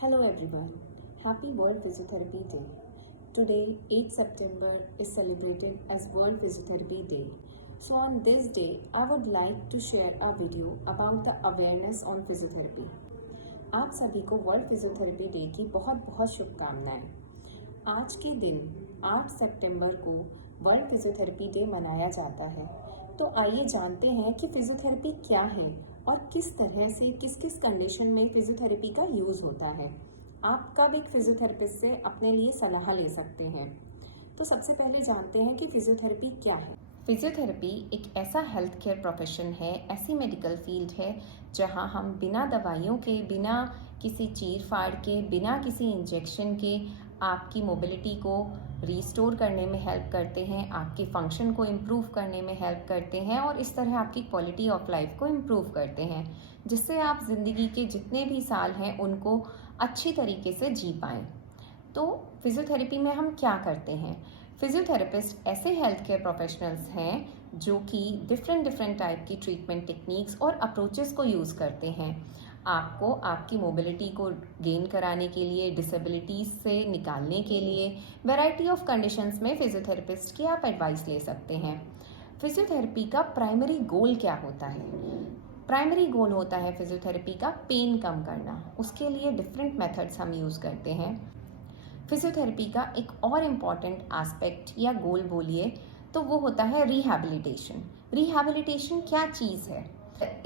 Hello everyone, happy World Physiotherapy Day. Today, 8 September is celebrated as World Physiotherapy Day. So on this day, I would like to share a video about the awareness on physiotherapy. आप सभी को world physiotherapy day की बहुत बहुत शुभकामनाएं। आज के दिन 8 सितंबर को वर्ल्ड फिजियोथेरेपी डे मनाया जाता है। तो आइए जानते हैं कि फिजियोथेरेपी क्या है और किस तरह से किस किस कंडीशन में फिजियोथेरेपी का यूज़ होता है। आप कब एक फिजियोथेरेपिस्ट से अपने लिए सलाह ले सकते हैं। तो सबसे पहले जानते हैं कि फिजियोथेरेपी क्या है। फिजियोथेरेपी एक ऐसा हेल्थ केयर प्रोफेशन है, ऐसी मेडिकल फील्ड है जहां हम बिना दवाइयों के, बिना किसी चीर फाड़ के, बिना किसी इंजेक्शन के आपकी मोबिलिटी को रिस्टोर करने में हेल्प करते हैं, आपके फंक्शन को इम्प्रूव करने में हेल्प करते हैं और इस तरह आपकी क्वालिटी ऑफ लाइफ को इम्प्रूव करते हैं, जिससे आप ज़िंदगी के जितने भी साल हैं उनको अच्छी तरीके से जी पाएँ। तो फिजियोथेरेपी में हम क्या करते हैं? फिजियोथेरेपिस्ट ऐसे हेल्थ केयर प्रोफेशनल्स हैं जो कि डिफरेंट टाइप की ट्रीटमेंट टेक्निक्स और अप्रोचेस को यूज़ करते हैं। आपको आपकी मोबिलिटी को गेन कराने के लिए, डिसेबिलिटीज़ से निकालने के लिए, वैरायटी ऑफ कंडीशंस में फिजियोथेरेपिस्ट की आप एडवाइस ले सकते हैं। फिजियोथेरेपी का प्राइमरी गोल क्या होता है? प्राइमरी गोल होता है फिजियोथेरेपी का पेन कम करना। उसके लिए डिफरेंट मेथड्स हम यूज़ करते हैं। फिजियोथेरेपी का एक और इम्पॉर्टेंट एस्पेक्ट या गोल बोलिए तो वो होता है रिहैबिलिटेशन। रिहैबिलिटेशन क्या चीज़ है?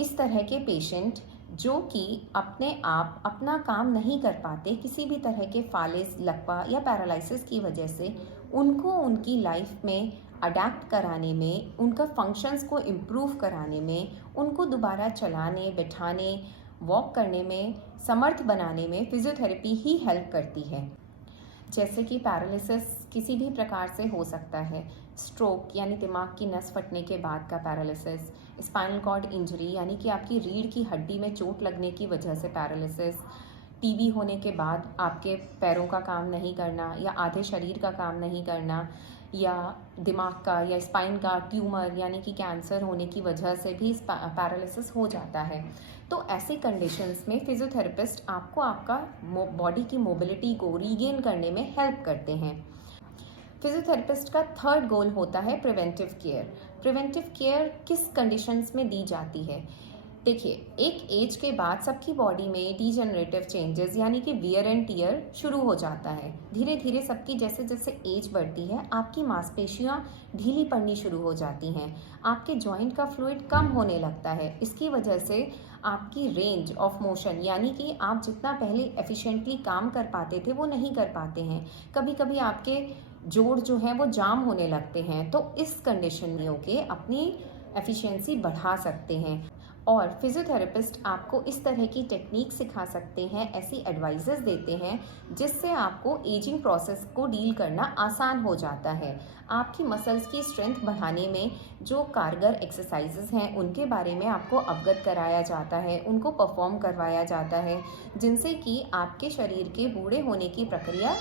इस तरह के पेशेंट जो कि अपने आप अपना काम नहीं कर पाते, किसी भी तरह के फालिस, लकवा या पैरालिसिस की वजह से, उनको उनकी लाइफ में अडेप्ट कराने में, उनका फंक्शंस को इम्प्रूव कराने में, उनको दोबारा चलाने, बैठाने, वॉक करने में समर्थ बनाने में फिजियोथेरेपी ही हेल्प करती है। जैसे कि पैरालिसिस किसी भी प्रकार से हो सकता है, स्ट्रोक यानी दिमाग की नस फटने के बाद का पैरालिसिस, स्पाइनल कॉर्ड इंजरी यानी कि आपकी रीढ़ की हड्डी में चोट लगने की वजह से पैरालिसिस, टीबी होने के बाद आपके पैरों का काम नहीं करना या आधे शरीर का काम नहीं करना, या दिमाग का या स्पाइन का ट्यूमर यानी कि कैंसर होने की वजह से भी पैरालिसिस हो जाता है। तो ऐसे कंडीशंस में फिजियोथेरेपिस्ट आपको आपका बॉडी की मोबिलिटी को रीगेन करने में हेल्प करते हैं। फिजियोथेरेपिस्ट का थर्ड गोल होता है प्रिवेंटिव केयर। प्रिवेंटिव केयर किस कंडीशंस में दी जाती है? देखिए, एक एज के बाद सबकी बॉडी में डीजनरेटिव चेंजेस यानी कि वियर एंड टियर शुरू हो जाता है। धीरे धीरे सबकी जैसे जैसे एज बढ़ती है, आपकी मांसपेशियां ढीली पड़नी शुरू हो जाती हैं, आपके जॉइंट का फ्लूइड कम होने लगता है। इसकी वजह से आपकी रेंज ऑफ मोशन यानी कि आप जितना पहले एफिशिएंटली काम कर पाते थे वो नहीं कर पाते हैं। कभी कभी आपके जोड़ जो हैं वो जाम होने लगते हैं। तो इस कंडीशन में होके अपनी एफिशिएंसी बढ़ा सकते हैं और फिजियोथेरेपिस्ट आपको इस तरह की टेक्निक सिखा सकते हैं, ऐसी एडवाइजेस देते हैं जिससे आपको एजिंग प्रोसेस को डील करना आसान हो जाता है। आपकी मसल्स की स्ट्रेंथ बढ़ाने में जो कारगर एक्सरसाइजेस हैं उनके बारे में आपको अवगत कराया जाता है, उनको परफॉर्म करवाया जाता है, जिनसे कि आपके शरीर के बूढ़े होने की प्रक्रिया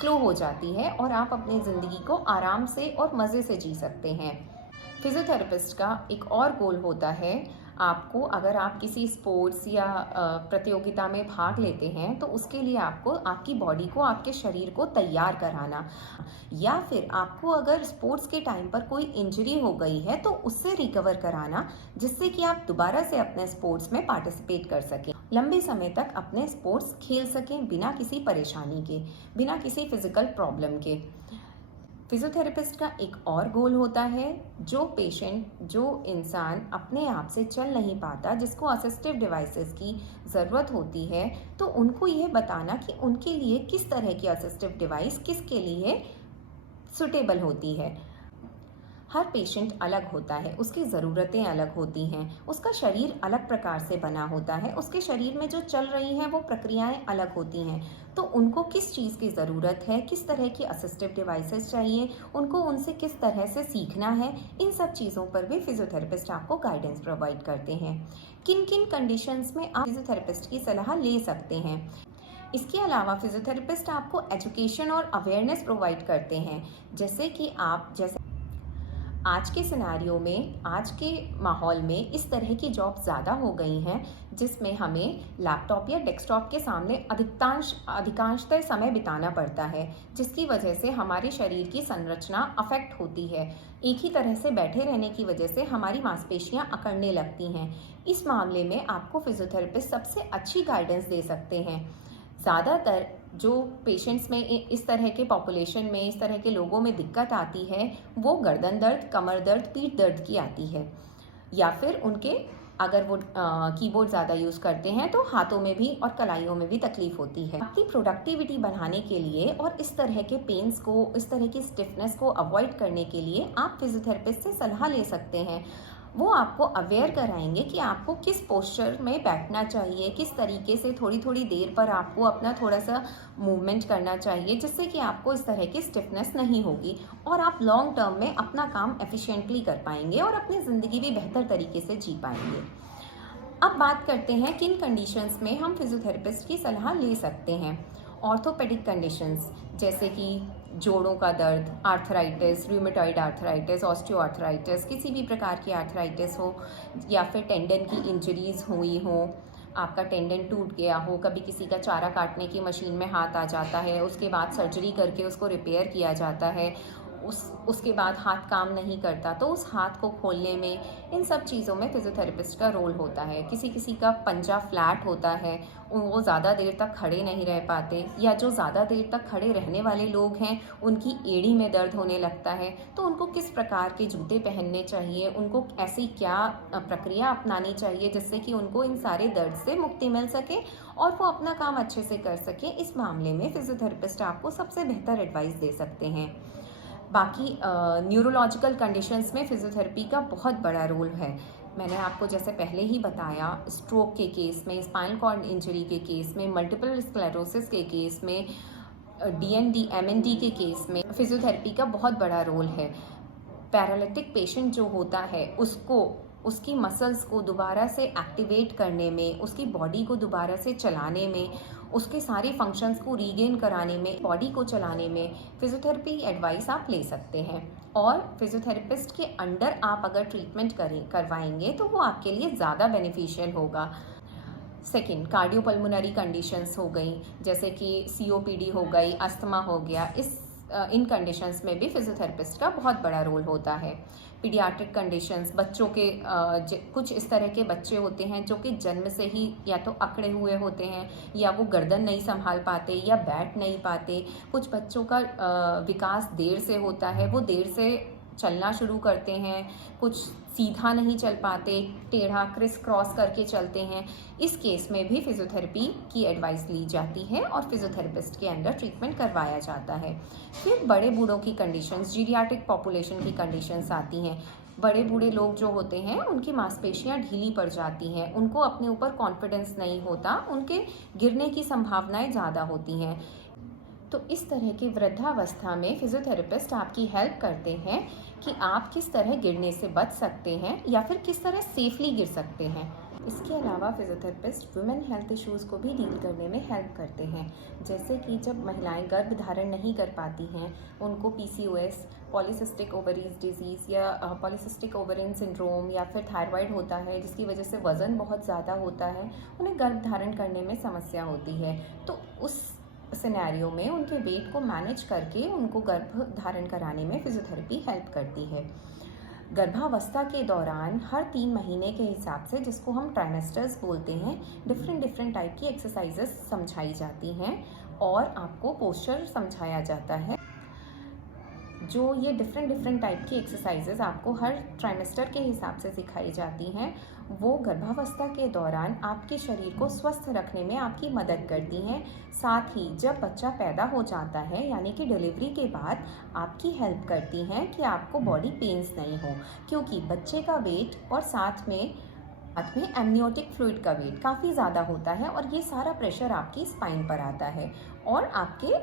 स्लो हो जाती है और आप अपनी ज़िंदगी को आराम से और मज़े से जी सकते हैं। फिजियोथेरेपिस्ट का एक और गोल होता है, आपको अगर आप किसी स्पोर्ट्स या प्रतियोगिता में भाग लेते हैं तो उसके लिए आपको आपकी बॉडी को, आपके शरीर को तैयार कराना, या फिर आपको अगर स्पोर्ट्स के टाइम पर कोई इंजरी हो गई है तो उससे रिकवर कराना, जिससे कि आप दोबारा से अपने स्पोर्ट्स में पार्टिसिपेट कर सकें, लंबे समय तक अपने स्पोर्ट्स खेल सकें बिना किसी परेशानी के, बिना किसी फिजिकल प्रॉब्लम के। फिजियोथेरेपिस्ट का एक और गोल होता है, जो पेशेंट, जो इंसान अपने आप से चल नहीं पाता, जिसको असिस्टिव डिवाइसेस की ज़रूरत होती है, तो उनको यह बताना कि उनके लिए किस तरह की असिस्टिव डिवाइस किसके लिए सुटेबल होती है। हर पेशेंट अलग होता है, उसकी ज़रूरतें अलग होती हैं, उसका शरीर अलग प्रकार से बना होता है, उसके शरीर में जो चल रही हैं वो प्रक्रियाएं अलग होती हैं। तो उनको किस चीज़ की ज़रूरत है, किस तरह की असिस्टिव डिवाइसेस चाहिए, उनको उनसे किस तरह से सीखना है, इन सब चीज़ों पर भी फिजियोथेरेपिस्ट आपको गाइडेंस प्रोवाइड करते हैं। किन किन कंडीशंस में आप फिजियोथेरेपिस्ट की सलाह ले सकते हैं। इसके अलावा फिजियोथेरेपिस्ट आपको एजुकेशन और अवेयरनेस प्रोवाइड करते हैं, जैसे कि आज के सिनेरियो में, आज के माहौल में इस तरह की जॉब ज़्यादा हो गई हैं जिसमें हमें लैपटॉप या डेस्कटॉप के सामने अधिकांशतः समय बिताना पड़ता है, जिसकी वजह से हमारे शरीर की संरचना अफेक्ट होती है। एक ही तरह से बैठे रहने की वजह से हमारी मांसपेशियां अकड़ने लगती हैं। इस मामले में आपको फिजियोथेरेपिस्ट सबसे अच्छी गाइडेंस दे सकते हैं। ज़्यादातर जो पेशेंट्स में इस तरह के पॉपुलेशन में, इस तरह के लोगों में दिक्कत आती है, वो गर्दन दर्द, कमर दर्द, पीठ दर्द की आती है, या फिर उनके अगर वो कीबोर्ड ज़्यादा यूज़ करते हैं तो हाथों में भी और कलाइयों में भी तकलीफ होती है। आपकी प्रोडक्टिविटी बढ़ाने के लिए और इस तरह के पेन्स को, इस तरह की स्टिफनेस को अवॉइड करने के लिए आप फिजियोथेरेपिस्ट से सलाह ले सकते हैं। वो आपको अवेयर कराएंगे कि आपको किस पोस्चर में बैठना चाहिए, किस तरीके से थोड़ी थोड़ी देर पर आपको अपना थोड़ा सा मूवमेंट करना चाहिए, जिससे कि आपको इस तरह की स्टिफनेस नहीं होगी और आप लॉन्ग टर्म में अपना काम एफिशिएंटली कर पाएंगे और अपनी ज़िंदगी भी बेहतर तरीके से जी पाएंगे। अब बात करते हैं किन कंडीशंस में हम फिजियोथेरेपिस्ट की सलाह ले सकते हैं। ऑर्थोपेडिक कंडीशंस जैसे कि जोड़ों का दर्द, आर्थराइटिस, रूमेटॉइड आर्थराइटिस, ऑस्टियोआर्थराइटिस, किसी भी प्रकार की आर्थराइटिस हो, या फिर टेंडन की इंजरीज हुई हो, आपका टेंडन टूट गया हो, कभी किसी का चारा काटने की मशीन में हाथ आ जाता है, उसके बाद सर्जरी करके उसको रिपेयर किया जाता है, उसके बाद हाथ काम नहीं करता, तो उस हाथ को खोलने में, इन सब चीज़ों में फिजियोथेरेपिस्ट का रोल होता है। किसी किसी का पंजा फ्लैट होता है, वो ज़्यादा देर तक खड़े नहीं रह पाते, या जो ज़्यादा देर तक खड़े रहने वाले लोग हैं उनकी एड़ी में दर्द होने लगता है, तो उनको किस प्रकार के जूते पहनने चाहिए, उनको ऐसी क्या प्रक्रिया अपनानी चाहिए जिससे कि उनको इन सारे दर्द से मुक्ति मिल सके और वो अपना काम अच्छे से कर सके। इस मामले में फिजियोथेरेपिस्ट आपको सबसे बेहतर एडवाइस दे सकते हैं। बाकी न्यूरोलॉजिकल कंडीशंस में फिजियोथेरेपी का बहुत बड़ा रोल है। मैंने आपको जैसे पहले ही बताया, स्ट्रोक के केस में, स्पाइनल कॉर्ड इंजरी के केस में, मल्टीपल स्क्लेरोसिस के केस में, डीएनडी एमएनडी के केस में फिजियोथेरेपी का बहुत बड़ा रोल है। पैरालिटिक पेशेंट जो होता है उसको उसकी मसल्स को दोबारा से एक्टिवेट करने में, उसकी बॉडी को दोबारा से चलाने में, उसके सारे फंक्शंस को रीगेन कराने में, बॉडी को चलाने में फिजियोथेरेपी एडवाइस आप ले सकते हैं। और फिजियोथेरेपिस्ट के अंडर आप अगर ट्रीटमेंट करवाएंगे तो वो आपके लिए ज़्यादा बेनिफिशियल होगा। सेकेंड, कार्डियोपल्मोनरी कंडीशंस हो गई, जैसे कि सीओपीडी हो गई, अस्थमा हो गया, इन कंडीशंस में भी फिजियोथेरेपिस्ट का बहुत बड़ा रोल होता है। पीडियाट्रिक कंडीशंस, बच्चों के कुछ इस तरह के बच्चे होते हैं जो कि जन्म से ही या तो अकड़े हुए होते हैं, या वो गर्दन नहीं संभाल पाते, या बैठ नहीं पाते। कुछ बच्चों का विकास देर से होता है, वो देर से चलना शुरू करते हैं, कुछ सीधा नहीं चल पाते, टेढ़ा क्रिस क्रॉस करके चलते हैं। इस केस में भी फिजियोथेरेपी की एडवाइस ली जाती है और फिजियोथेरेपिस्ट के अंडर ट्रीटमेंट करवाया जाता है। फिर बड़े बूढ़ों की कंडीशंस, जीरियाट्रिक पॉपुलेशन की कंडीशंस आती हैं। बड़े बूढ़े लोग जो होते हैं उनकी मांसपेशियां ढीली पड़ जाती हैं, उनको अपने ऊपर कॉन्फिडेंस नहीं होता, उनके गिरने की संभावनाएं ज़्यादा होती हैं। तो इस तरह की वृद्धावस्था में फिजियोथेरेपिस्ट आपकी हेल्प करते हैं कि आप किस तरह गिरने से बच सकते हैं या फिर किस तरह सेफली गिर सकते हैं। इसके अलावा फिजियोथेरेपिस्ट वुमेन हेल्थ इश्यूज़ को भी डील करने में हेल्प करते हैं, जैसे कि जब महिलाएं गर्भ धारण नहीं कर पाती हैं, उनको पीसीओएस, पॉलीसिस्टिक ओवरीज डिजीज़ या पॉलीसिस्टिक ओवरिन सिंड्रोम या फिर थायराइड होता है, जिसकी वजह से वज़न बहुत ज़्यादा होता है, उन्हें गर्भ धारण करने में समस्या होती है। तो उस सिनेरियो में उनके वेट को मैनेज करके उनको गर्भ धारण कराने में फिजियोथेरेपी हेल्प करती है। गर्भावस्था के दौरान हर 3 महीने के हिसाब से, जिसको हम ट्राइमेस्टर्स बोलते हैं, डिफरेंट टाइप की एक्सरसाइजेस समझाई जाती हैं और आपको पोस्चर समझाया जाता है। जो ये डिफरेंट टाइप की एक्सरसाइजेस आपको हर ट्राइमेस्टर के हिसाब से सिखाई जाती हैं, वो गर्भावस्था के दौरान आपके शरीर को स्वस्थ रखने में आपकी मदद करती हैं। साथ ही जब बच्चा पैदा हो जाता है, यानी कि डिलीवरी के बाद, आपकी हेल्प करती हैं कि आपको बॉडी पेन्स नहीं हो, क्योंकि बच्चे का वेट और साथ में एमनियोटिक फ्लूइड का वेट काफ़ी ज़्यादा होता है और ये सारा प्रेशर आपकी स्पाइन पर आता है और आपके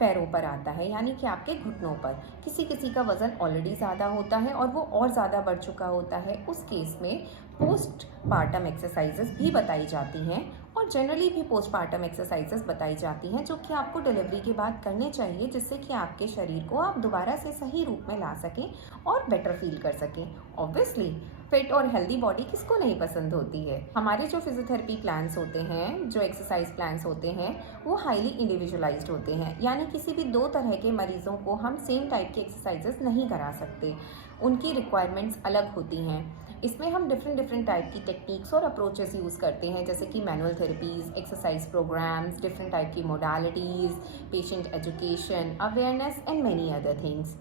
पैरों पर आता है, यानी कि आपके घुटनों पर। किसी किसी का वज़न ऑलरेडी ज़्यादा होता है और वो और ज़्यादा बढ़ चुका होता है, उस केस में पोस्ट पार्टम एक्सरसाइजेस भी बताई जाती हैं और जनरली भी पोस्टपार्टम एक्सरसाइजेस बताई जाती हैं जो कि आपको डिलीवरी के बाद करने चाहिए, जिससे कि आपके शरीर को आप दोबारा से सही रूप में ला सकें और बेटर फील कर सकें। ऑब्वियसली फिट और हेल्दी बॉडी किसको नहीं पसंद होती है। हमारे जो फिजियोथेरेपी प्लान्स होते हैं, जो एक्सरसाइज प्लान्स होते हैं, वो हाईली इंडिविजुअलाइज्ड होते हैं, यानी किसी भी दो तरह के मरीजों को हम सेम टाइप की एक्सरसाइजेस नहीं करा सकते। उनकी रिक्वायरमेंट्स अलग होती हैं। इसमें हम डिफरेंट टाइप की टेक्निक्स और अप्रोचेस यूज़ करते हैं, जैसे कि manual therapies, exercise programs, different type की modalities, patient education, awareness and many other things.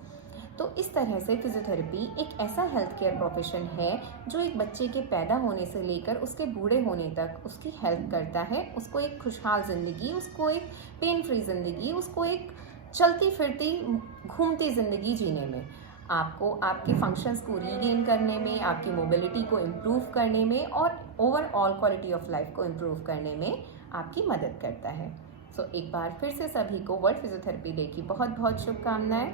तो इस तरह से फिजियोथेरेपी एक ऐसा हेल्थ केयर प्रोफेशन है जो एक बच्चे के पैदा होने से लेकर उसके बूढ़े होने तक उसकी हेल्प करता है, उसको एक खुशहाल ज़िंदगी, उसको एक पेन फ्री ज़िंदगी, उसको एक चलती फिरती घूमती ज़िंदगी जीने में, आपको आपके फंक्शंस को रीगेन करने में, आपकी मोबिलिटी को इम्प्रूव करने में और ओवरऑल क्वालिटी ऑफ लाइफ को इम्प्रूव करने में आपकी मदद करता है। सो एक बार फिर से सभी को वर्ल्ड फिजियोथेरेपी डे की बहुत बहुत शुभकामनाएं।